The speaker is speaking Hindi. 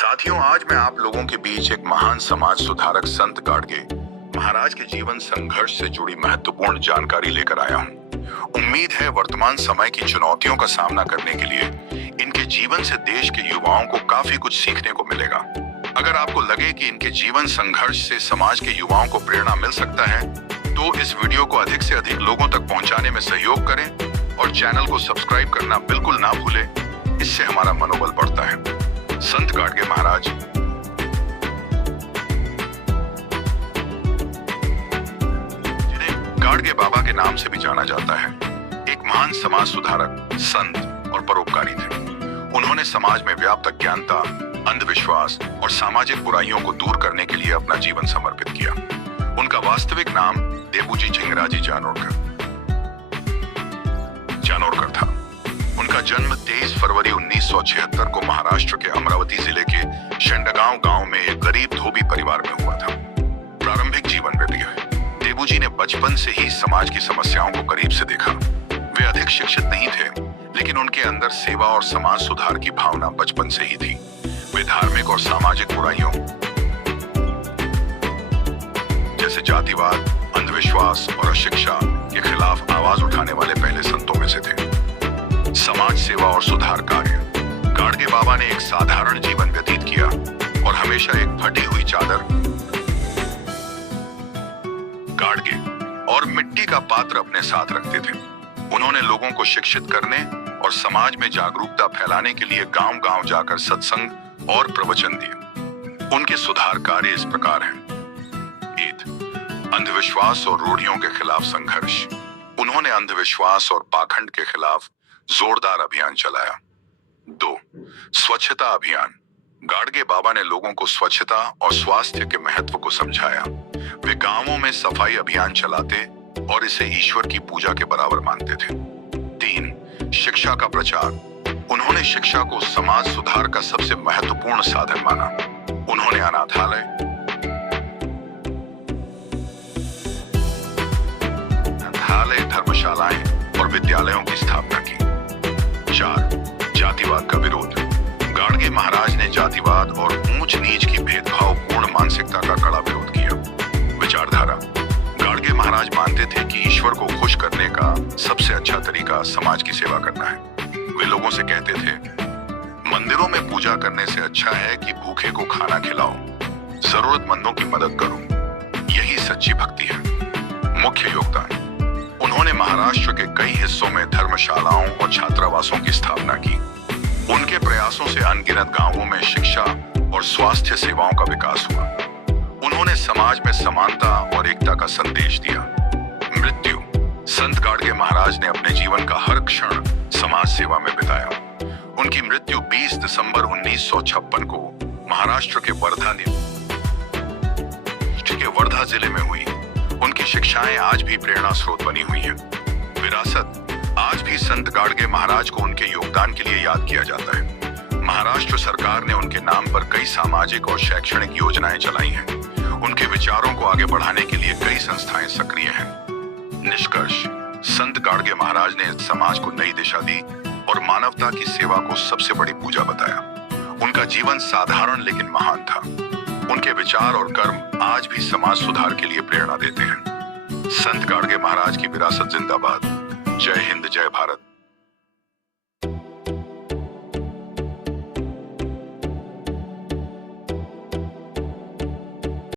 साथियों, आज मैं आप लोगों के बीच एक महान समाज सुधारक संत गाडगे महाराज के जीवन संघर्ष से जुड़ी महत्वपूर्ण जानकारी लेकर आया हूँ। उम्मीद है वर्तमान समय की चुनौतियों का सामना करने के लिए इनके जीवन से देश के युवाओं को काफी कुछ सीखने को मिलेगा। अगर आपको लगे कि इनके जीवन संघर्ष से समाज के युवाओं को प्रेरणा मिल सकता है तो इस वीडियो को अधिक से अधिक लोगों तक पहुंचाने में सहयोग करें और चैनल को सब्सक्राइब करना बिल्कुल ना भूलें। इससे हमारा मनोबल बढ़ता है। संत गाडगे महाराज जिन्हें गाडगे बाबा के नाम से भी जाना जाता है, एक महान समाज सुधारक, संत और परोपकारी थे। उन्होंने समाज में व्याप्त अज्ञानता, अंधविश्वास और सामाजिक बुराइयों को दूर करने के लिए अपना जीवन समर्पित किया। उनका वास्तविक नाम देबूजी झिंगराजी जानोरकर था। उनका जन्म 23 फरवरी 1976 को महाराष्ट्र के अमरावती जिले के शेंडगांव गांव में एक गरीब धोबी परिवार में हुआ था। प्रारंभिक जीवन व्यतीत देबूजी ने बचपन से ही समाज की समस्याओं को करीब से देखा। वे अधिक शिक्षित नहीं थे, लेकिन उनके अंदर सेवा और समाज सुधार की भावना बचपन से ही थी। वे धार्मिक और सामाजिक बुराइयों जैसे जातिवाद, अंधविश्वास और अशिक्षा के खिलाफ आवाज उठाने वाले पहले संतों में से थे। समाज सेवा और सुधार कार्य। गाडगे बाबा ने एक साधारण जीवन व्यतीत किया और हमेशा एक फटी हुई चादर, गाडगे और मिट्टी का पात्र अपने साथ रखते थे। उन्होंने लोगों को शिक्षित करने और समाज में जागरूकता फैलाने के लिए गांव-गांव जाकर सत्संग और प्रवचन दिए। उनके सुधार कार्य इस प्रकार हैं। 1. अंधविश्वास और रूढ़ियों के खिलाफ संघर्ष। उन्होंने अंधविश्वास और पाखंड के खिलाफ जोरदार अभियान चलाया। 2. स्वच्छता अभियान। गाडगे बाबा ने लोगों को स्वच्छता और स्वास्थ्य के महत्व को समझाया। वे गांवों में सफाई अभियान चलाते और इसे ईश्वर की पूजा के बराबर मानते थे। 3. शिक्षा का प्रचार। उन्होंने शिक्षा को समाज सुधार का सबसे महत्वपूर्ण साधन माना। उन्होंने अनाथालय, धर्मशालाएं और विद्यालयों की स्थापना की। 4. जातिवाद का विरोध। गाडगे महाराज ने जातिवाद और ऊंच नीच की भेदभावपूर्ण मानसिकता का कड़ा विरोध किया। विचारधारा। गाडगे महाराज मानते थे कि ईश्वर को खुश करने का सबसे अच्छा तरीका समाज की सेवा करना है। वे लोगों से कहते थे, मंदिरों में पूजा करने से अच्छा है कि भूखे को खाना खिलाओ, जरूरतमंदों की मदद करो। यही सच्ची भक्ति है। मुख्य योगदान। उन्होंने महाराष्ट्र के कई हिस्सों में धर्मशालाओं और छात्रावासों की स्थापना की। उनके प्रयासों से अनगिनत गांवों में शिक्षा और स्वास्थ्य सेवाओं का विकास हुआ। उन्होंने समाज में समानता और एकता का संदेश दिया। मृत्यु। संत गाडगे महाराज ने अपने जीवन का हर क्षण समाज सेवा में बिताया। उनकी मृत्यु 20 दिसंबर 1956 को महाराष्ट्र के वर्धा जिले में हुई। उनकी शिक्षाएं आज भी प्रेरणा स्रोत बनी हुई हैं। विरासत। आज भी संत गाडगे महाराज को उनके योगदान के लिए याद किया जाता है। महाराष्ट्र सरकार ने उनके नाम पर कई सामाजिक और शैक्षणिक योजनाएं चलाई हैं। उनके विचारों को आगे बढ़ाने के लिए कई संस्थाएं सक्रिय हैं। निष्कर्ष। संत गाडगे महाराज ने समाज को नई दिशा दी और मानवता की सेवा को सबसे बड़ी पूजा बताया। उनका जीवन साधारण लेकिन महान था। उनके विचार और कर्म आज भी समाज सुधार के लिए प्रेरणा देते हैं। संत गाडगे महाराज की विरासत जिंदाबाद। जय हिंद, जय भारत।